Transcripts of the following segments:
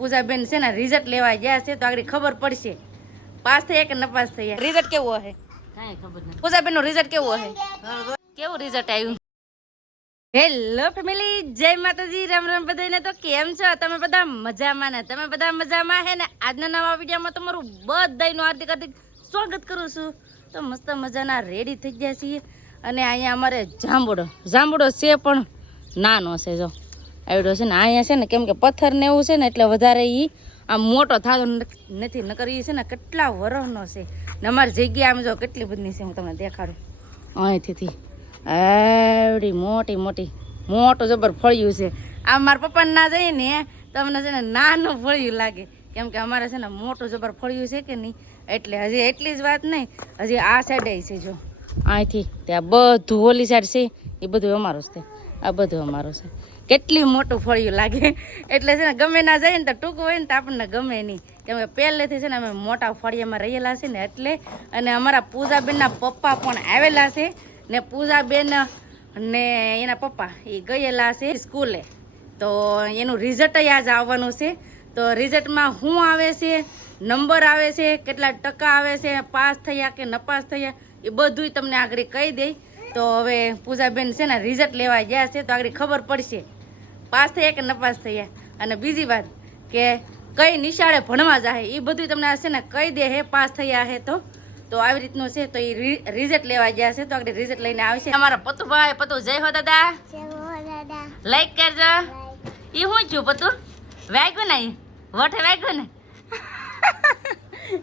પૂજાબેન છે ને રિઝલ્ટ લેવા ગયા છે તો આગળ ખબર પડશે પાસ થયા કે નપાસ થયા. રિઝલ્ટ કેવું હશે કાંઈ ખબર નથી. પૂજાબેન નું રિઝલ્ટ કેવું હશે? કેવું રિઝલ્ટ આવ્યું? હેલો ફેમિલી, જય માતાજી, રામ રામ બધાને. તો કેમ છો તમે બધા? મજામાં ને? તમે બધા મજામાં હે ને? આજના નવા વિડીયોમાં તમારું બધાનું હાર્દિક હાર્દિક સ્વાગત કરું છું. તો મસ્ત મજાના રેડી થઈ ગયા છીએ અને અહીંયા અમારે જાંબુડો છે પણ નાનો છે. જો આવડો છે ને અહીંયા છે ને કેમ કે પથ્થર ને એવું છે ને એટલે વધારે એ આમ મોટો થતો નથી. નકર એ છે ને કેટલા વરસનો છે ને અમારી જગ્યા આમ જો કેટલી બધી છે. હું તમને દેખાડું અહીંથી આવડી મોટું જબર ફળિયું છે. આ મારા પપ્પાને ના જઈએ ને તમને છે ને નાનું ફળિયું લાગે કેમ કે અમારે છે ને મોટું જબર ફળિયું છે કે નહીં. એટલે હજી એટલી જ વાત નહીં, હજી આ સાઈડે છે. જો અહીંથી ત્યાં બધું ઓલી સાઈડ છે એ બધું અમારું છે. આ બધું અમારું છે. કેટલી મોટું ફળિયું લાગે. એટલે છે ને ગમે ના જાય ને તો ટૂંકું હોય ને તો આપણને ગમે નહીં કેમ કે પહેલેથી છે ને અમે મોટા ફળિયામાં રહેલા છે ને એટલે. અને અમારા પૂજાબેનના પપ્પા પણ આવેલા છે ને પૂજાબેન ને એના પપ્પા એ ગયેલા છે સ્કૂલે. તો એનું રિઝલ્ટ આજ આવવાનું છે. તો રિઝલ્ટમાં શું આવે છે, નંબર આવે છે, કેટલા ટકા આવે છે, પાસ થયા કે નપાસ થયા એ બધું તમને આગળ કહી દઈ. તો હવે પૂજાબેન છે ને રિઝલ્ટ લેવા ગયા છે તો આગળ ખબર પડશે પાસ થયા કે નપાસ થયા. અને બીજી વાત કે કઈ નિશાળે ભણવા જાય એ બધું તમને છે ને કહી દે હે પાસ થયા હે તો આવી રીતનું છે. તો એ રિઝલ્ટ લેવા ગયા છે તો આગળ રિઝલ્ટ લઈને આવશે. અમારા પતુભાઈ, પતુ જય હો દાદા, લાઈક કરજો. એ શું થયું પતુ? વાગ્યું ને વઠે વાગ્યું ને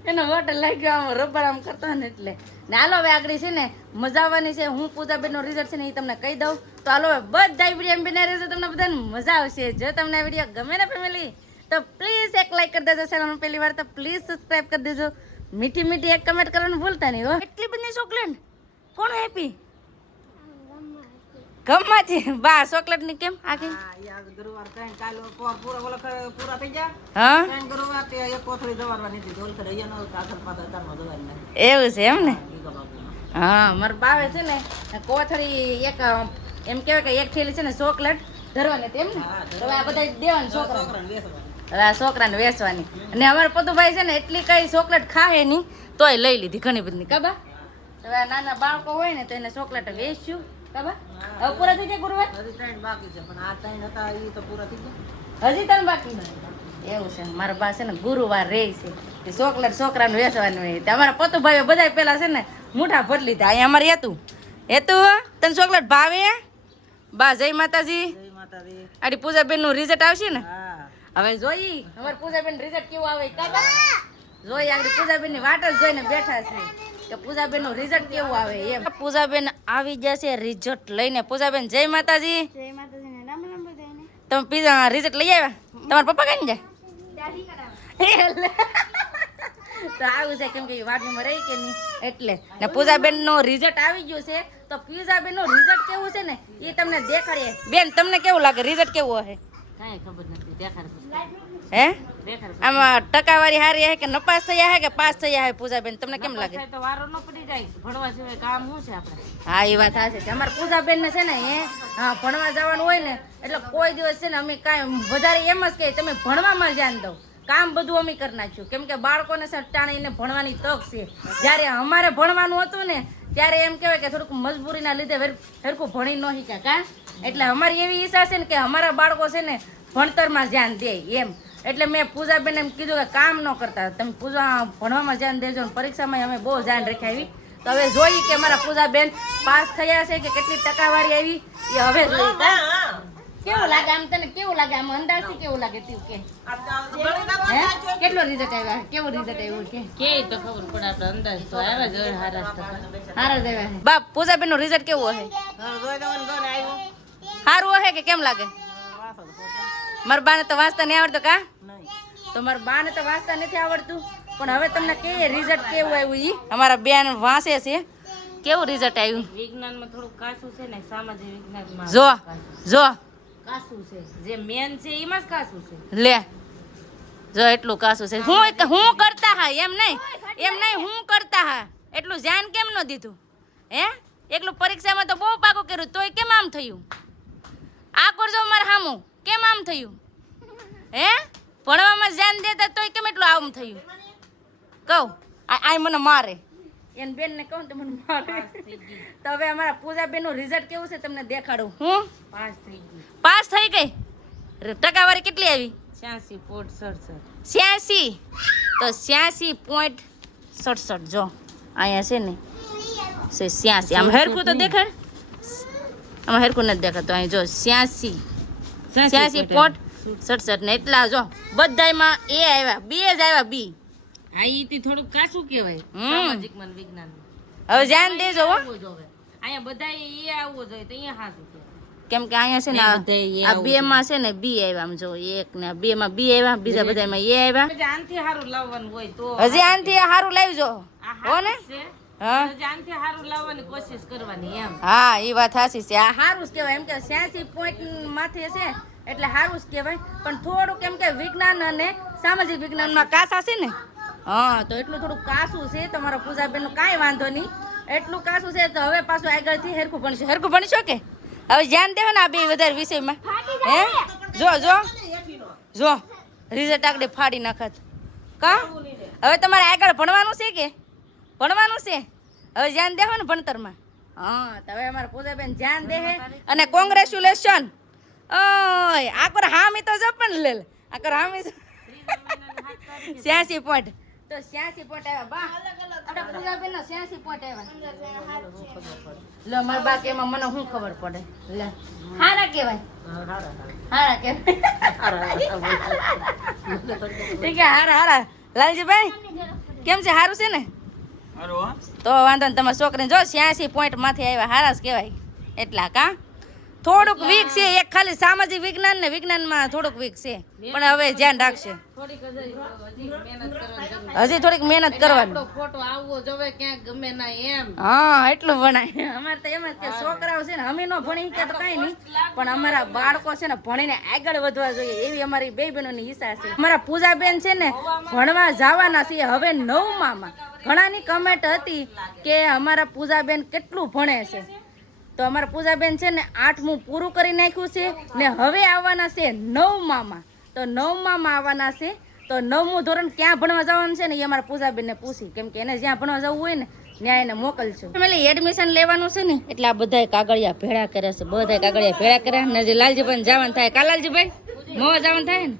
એનો વટ લાગ્યો આમ રબર આમ કરતો ને એટલે. ને હાલો હવે આગળ છે ને મજા આવવાની છે. હું પૂજાબેન નો રિઝલ્ટ છે ને એ તમને કહી દઉં. તો હાલો હવે બધા વિડીયો એમ બિના રહેશે, તમને બધાને મજા આવશે. જો તમને વિડીયો ગમે ને ફેમિલી તો પ્લીઝ એક લાઈક કરી દેજો. ચેનલ પહેલી વાર તો પ્લીઝ સબસ્ક્રાઈબ કરી દેજો. મીઠી એક કમેન્ટ કરવાનું ભૂલતા નહીં હો. એટલી બધી ચોકલેટ કોણ હેપી ગમવાથી બા ચોકલેટ ની કેમ આખી ગુરુવાર કઈ કાલ પૂરા થઈ ગયા. હા ગુરુવાર તે એક કોથળી દવારવા નથી દોલ કરે એનો કાથર પાથર તારમાં દવાઈ નાખે એવું છે એમ ને. હા મારા બાવે છે ને કોથળી એક એમ કહેવાય કે એક થેલી છે ને ચોકલેટ ધરવાની તેમ ને. હવે આ બધા દેવાની છોકરાને હવે આ છોકરાને વેચવાની. અને અમારા પતુભાઈ છે ને એટલી કઈ ચોકલેટ ખાહે નહીં તોય લઈ લીધી ઘણી બધી કાબા. હવે નાના બાળકો હોય ને તો એને ચોકલેટ વેચ્યું કાબા. હવે પૂરા થઈ ગયા ગુરુવાર? હજી 3 બાકી છે પણ આ 3 હતા એ તો પૂરા થઈ ગયા. હજી 3 બાકી એવું છે. મારા બા છે ને ગુરુવાર રહે છે કે ચોકલેટ છોકરાને વેચવાનું હોય. અમારા પતુભાઈઓ બધા પેલા છે ને મૂઠા ભરી લીધા. અહીંયા અમારે હેતું તને ચોકલેટ ભાવે? બા જય માતાજી. આડી પૂજાબેન નું રિઝલ્ટ આવશે ને હવે જોઈ અમારે પૂજાબેન રિઝલ્ટ કેવું આવે જોઈ. આગળ પૂજાબેન ની વાટ જ જોઈને બેઠા છે કે પૂજાબેન નું રિઝલ્ટ કેવું આવે એમ. પૂજાબેન આવી જશે રિઝલ્ટ લઈને. પૂજાબેન જય માતાજી. જય માતાજી ને રામ રામ બધાને. તમે પીઝા રિઝલ્ટ લઈ આવ્યા? તમારા પપ્પા કઈ જાય? તો આવું છે કેમ કે વાડીમાં રહી કે નહીં એટલે. ને પૂજાબેન નું રિઝલ્ટ આવી ગયું છે તો પૂજાબેન નું રિઝલ્ટ કેવું છે ને એ તમને દેખાડીએ. બેન તમને કેવું લાગે રિઝલ્ટ કેવું હશે? કાંઈ ખબર નથી. દેખાડ હે આમાં ટકાવારી હારી હે કે નપાસ થયા હે કે પાસ થયા હે? પૂજાબેન તમને કેમ લાગે? તો વારો ન પડી જાય ભણવા સિવાય કામ શું છે આપણે? હા એ વાત સાચી છે. અમારા પૂજાબેન ને છે ને ભણવા જવાનું હોય ને એટલે કોઈ દિવસ છે ને અમે કાંઈ વધારે એમ જ કહીએ તમે ભણવામાં ધ્યાન દો, કામ બધું અમે કરી નાખ્યું. કેમ કે બાળકોને ટાણીને ભણવાની તક છે. જ્યારે અમારે ભણવાનું હતું ને ત્યારે એમ કહેવાય કે થોડુંક મજબૂરીના લીધે હરખું ભણી ન શીખ્યા કા. એટલે અમારી એવી ઈચ્છા છે ને કે અમારા બાળકો છે ને ભણતરમાં ધ્યાન દે એમ. એટલે મેં પૂજાબેન એમ કીધું કે કામ ન કરતા તમે ભણવામાં ધ્યાન દેજો. પરીક્ષામાં અમે બહુ ધ્યાન રાખ્યા આવી. તો હવે જોઈએ કે અમારા પૂજાબેન પાસ થયા છે કે કેટલી ટકાવારી આવી એ હવે જોઈએ. કેવું લાગે આમ તને? કેવું લાગે આમ અંદાજથી કેવું લાગે તું કે કેટલો રિઝલ્ટ આવ્યા? કેવું રિઝલ્ટ આવ્યું કે તો ખબર પડે આપણે અંદાજ તો આવ્યા જ હારા જ આવ્યા. બાપ પૂજાબેન નું રિઝલ્ટ કેવું હશે? સારું હશે કે કેમ લાગે? મારા બાને તો વાંચતા નહીં આવડતું કા? તો મારા બાને તો વાંચતા નથી આવડતું પણ હવે તમને કે રિઝલ્ટ કેવું આવ્યું ઈ અમારા બેન વાંચે છે. કેવું રિઝલ્ટ આવ્યું? વિજ્ઞાનમાં થોડું કાચું છે ને સામાજિક વિજ્ઞાનમાં જો કાચું છે. જે મેન છે એમાં જ કાચું છે. લે જો એટલું કાચું છે. હું કરતા હા એમ નહીં હું કરતા હા એટલું ધ્યાન કેમ ન દીધું હે? એટલું પરીક્ષામાં તો બહુ પાકું કર્યું તોય કેમ આમ થયું? આ કરજો મારે સામું કેમ આમ થયું હે? ભણવામાં ધ્યાન દેતા તોય કેમ એટલું આમ થયું કહું આ મને મારે એને બેન ને કહું તો મને મારે તો હવે અમારા પૂજાબેન નું રિઝલ્ટ કેવું છે તમને દેખાડું હું પાસ થઈ ગઈ ટકાવારી કેટલી આવી 86 તો 86.67 જો અહીંયા છે ને 86 આમ હેરકું તો દેખાડ આમાં હેરકું નથી દેખાતું અહીં જો 86.67 ને એટલા જો બધાયમાં એ આવ્યા બે જ આવ્યા બી આ ઈ થોડું કાચું કહેવાય સામાજિક મન વિજ્ઞાન હવે ધ્યાન દેજો હો અહીંયા બધા એ આવવો જોઈએ તો અહીંયા હાસું કેમ કે અહીંયા છે ને આ બે માં છે ને બી આવ્યા આમ જો એક ને બે માં બી આવ્યા બીજા બધામાં એ આવ્યા આનથી હારું લાવવાનું હોય તો હજી આનથી હારું લાવજો હો ને હા આનથી હારું લાવવાની કોશિશ કરવાની એમ હા એ વાત સાચી છે આ હારું જ કહેવાય એમ કે 86 પોઈન્ટ માથે છે એટલે હારું જ કહેવાય પણ થોડું કેમ કે વિજ્ઞાન અને સામાજિક વિજ્ઞાનમાં કાસા છે ને હા તો એટલું થોડું કાસું છે તમારા પૂજાબેન નું કાંઈ વાંધો નહીં એટલું કાસું છે તો હવે પાછું આગળથી હેરખું ભણીશો કે હવે ધ્યાન દેવો ને આ બે વધારે વિષયમાં હે જો જો જો રિઝલ્ટ આગળ ફાડી નાખત કા હવે તમારે આગળ ભણવાનું છે કે ભણવાનું છે હવે ધ્યાન દેવો ને ભણતરમાં હા તો હવે અમારા પૂજાબેન ધ્યાન દે અને કોંગ્રેચ્યુલેશન ઓય આ કર હામી તો જપણ લે આ કર હામી 86 પોઈન્ટ તો 86 પોઈન્ટ આવ્યા બા આપડા પૂજાબેન નો 86 પોઈન્ટ આવ્યા લો માર બા કે મને શું ખબર પડે લે હારા કહેવાય હારા કહેવાય ઠીક છે હારા લાલજીભાઈ કેમ છે હારું છે ને તો વાંધો ને તમારા છોકરીને જો 86 પોઈન્ટ માંથી આવ્યા હારા જ કહેવાય એટલા કા થોડુંક વીક છે એક ખાલી સામાજિક વિજ્ઞાન ને વિજ્ઞાનમાં થોડુંક વીક છે પણ હવે ધ્યાન રાખશે હજી થોડીક મહેનત કરવાની ફોટો આવવો જોવે ક્યાંક ગમે ના એમ હા એટલું ભણાય અમારે તો એમ જ કે છોકરાઓ છે ને અમે નો ભણી કે તો કઈ નહીં પણ અમારા બાળકો છે ને ભણીને આગળ વધવા જોઈએ એવી અમારી બે બહેનોની ઈચ્છા છે અમારા પૂજાબેન છે ને ભણવા જવાના છે હવે 9માં ઘણાની કમેન્ટ હતી કે અમારા પૂજાબેન કેટલું ભણે છે તો અમારા પૂજાબેન છે ને 8મું પૂરું કરી નાખ્યું છે ને હવે આવવાના છે 9માં તો 9માં આવવાના છે તો 9મું ધોરણ ક્યાં ભણવા જવાનું છે ને એ અમારા પૂજાબેનને પૂછી કેમ કે એને જ્યાં ભણવા જવું હોય ને ત્યાં એને મોકલશું એટલે એડમિશન લેવાનું છે ને એટલે આ બધા કાગળિયા ભેળા કરે છે બધા કાગળિયા ભેળા કરે ને જે લાલજીભાઈ જવાનું થાય કા લાલજીભાઈ મોવા જવાનું થાય ને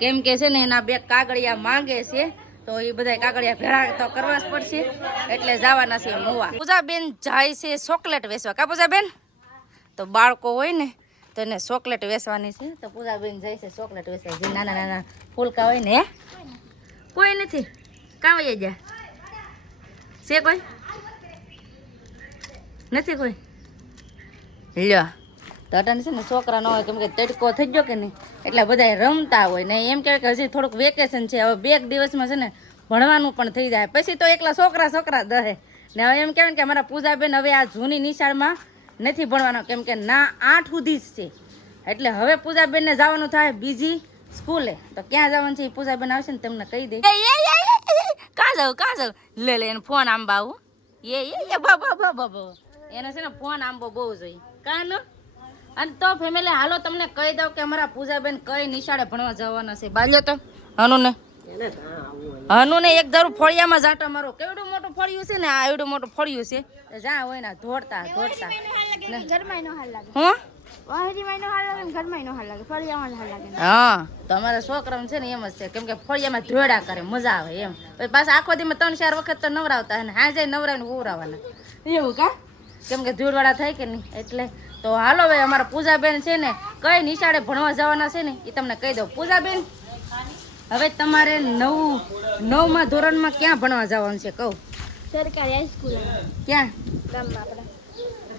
કેમ કે છે ને એના બે કાગળિયા માંગે છે તો એ બધા કાગળિયા ભેળા તો કરવા જ પડશે એટલે જવાના છે મોવા પૂજાબેન જાય છે ચોકલેટ વેચવા કા પૂજાબેન તો બાળકો હોય ને તો એને ચોકલેટ વેચવાની છે તો પૂજાબેન જાય છે ચોકલેટ વેચવા જે નાના નાના ફૂલકા હોય ને કોઈ નથી કાં વહી જા છે કોઈ નથી કોઈ લ્યો તો અટાણે છે ને છોકરા ન હોય કેમ કે તડકો થઈ ગયો કે નહીં એટલે બધા રમતા હોય ને એમ કહેવાય કે હજી થોડુંક વેકેશન છે હવે 2 દિવસમાં છે ને ભણવાનું પણ થઈ જાય પછી તો એકલા છોકરા દહે ને હવે એમ કહેવાય કે અમારા પૂજાબેન હવે આ જૂની નિશાળમાં નથી ભણવાનો કેમ કે ના 8 સુધી જ છે એટલે હવે પૂજાબેનને જવાનું થાય બીજી સ્કૂલે તો ક્યાં જવાનું છે એ પૂજાબેન આવશે ને તમને કહી દે કાં જાવ લે એને ફોન આંબા આવું એ બાબા એને છે ને ફોન આંબો બહુ જોઈએ કાં ન અને તો ફેમિલી હાલો તમને કહી દઉં કે અમારા પૂજાબેન કઈ નિશાળે ભણવા જવાના છે બાલ્યો તો હનુને એક ધારું ફળિયામાં જાટા મારો કેવડું મોટું ફળિયું છે ને આ એવડું મોટું ફળિયું છે જ્યાં હોય ને દોડતા હા તો અમારા છોકરાઓને છે ને એમ જ છે કેમ કે ફળિયામાં ધોડા કરે મજા આવે એમ પછી પાછા આખો દીમાં 3-4 વખત તો નવરાવતા અને હા જાય નવરાવીને ઉવરાવાના એવું કા કેમ કે ધૂળવાળા થાય કે નહીં એટલે તો હાલો ભાઈ અમારા પૂજાબેન છે ને કઈ નિશાળે ભણવા જવાના છે ને એ તમને કહી દઉં પૂજાબેન હવે તમારે 9માં ધોરણમાં ક્યાં ભણવા જવાનું છે કહું સરકારી હાઈસ્કૂલ ક્યાં ગામમાં આપણે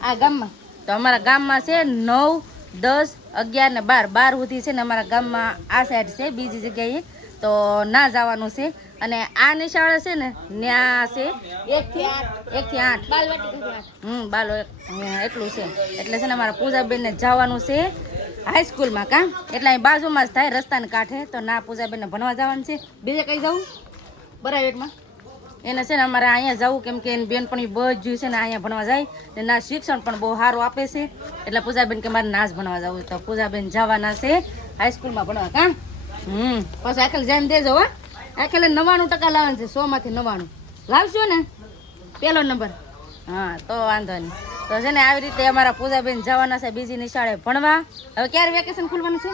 આ ગામમાં તો અમારા ગામમાં છે 9, 10, 11 ને 12 સુધી છે ને અમારા ગામમાં આ સાઈડ છે બીજી જગ્યાએ તો ના જવાનું છે અને આ નિશાળે છે ને ત્યાં છે 1 થી 8 બાલો એટલું છે એટલે છે ને અમારા પૂજાબેનને જવાનું છે હાઈસ્કૂલમાં કાં એટલે અહીં બાજુમાં જ થાય રસ્તાને કાંઠે તો ના પૂજાબેનને ભણવા જવાનું છે બીજે કઈ જવું પ્રાઇવેટમાં એને છે ને અમારે અહીંયા જવું કેમ કે એની બેનપણી બધું છે ને અહીંયા ભણવા જાય ને ના શિક્ષણ પણ બહુ સારું આપે છે એટલે પૂજાબેન કે મારે નાચ ભણવા જવું તો પૂજાબેન જવાના છે હાઈસ્કૂલમાં ભણવા કાં પછી આખેલ જઈને દેજો હો. આખેલે 99% લાવવાનું છે, 100 માંથી 99 લાવશો ને પેલો નંબર. હા તો વાંધો નહીં. તો છે ને આવી રીતે અમારા પૂજાબેન જવાના છે બીજી નિશાળે ભણવા. હવે ક્યારે વેકેશન ખુલવાનું છે?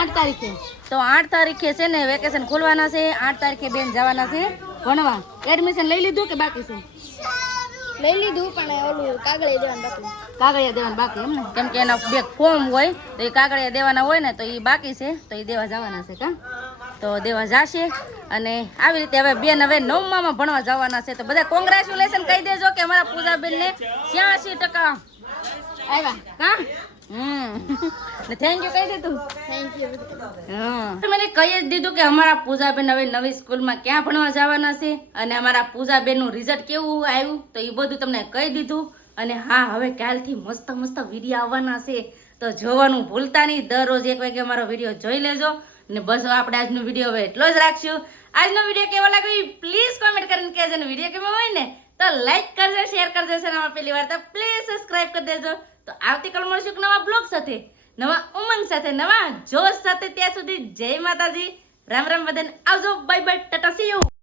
8 તારીખે. તો 8 તારીખે છે ને વેકેશન ખુલવાના છે. 8 તારીખે બેન જવાના છે ભણવા. એડમિશન લઈ લીધું કે બાકી છે? લઈ લીધું પણ ઓલું કાગળિયા દેવાનું બાકી. કાગળિયા દેવાના બાકી એમ ને? કેમ કે એના બે ફોર્મ હોય તો એ કાગળિયા દેવાના હોય ને તો એ બાકી છે, તો એ દેવા જવાના છે કા. તો દેવા જશે. અને આવી રીતે હવે બેન હવે 9માં ભણવા જવાના છે. તો બધા કોંગ્રેચ્યુલેશન કહી દેજો કે અમારા પૂજાબેન ને 86% આવ્યા કા. ને થેન્ક યુ કહી દીધું. Thank you. તો મેં કહી જ દીધું કે અમારા પૂજાબેન હવે નવી સ્કૂલમાં ક્યાં ભણવા જવાના છે અને અમારા પૂજાબેનનું રિઝલ્ટ કેવું આવ્યું તો એ બધું તમને કહી દીધું. અને હા હવે કાલથી મસ્ત મસ્ત વિડીયો આવવાના છે, તો જોવાનું ભૂલતા નહીં. દરરોજ 1 વાગે અમારો વિડીયો જોઈ લેજો. ને બસ આપણે આજનો વિડીયો હવે એટલો જ રાખશું. આજનો વિડીયો કેવો લાગ્યો એ પ્લીઝ કોમેન્ટ કરીને કહેજો. ને વિડીયો કેવો હોય ને તો લાઈક કરજો, શેર કરજો. ચેનલમાં પહેલી વાર તો પ્લીઝ સબસ્ક્રાઇબ કરી દેજો. તો આવતીકાલ મળશું નવા બ્લોગ સાથે, નવા ઉમંગ સાથે, નવા જોશ સાથે. ત્યાં સુધી જય માતાજી, રામ રામ બધાને આવજો, bye bye, Tata C you.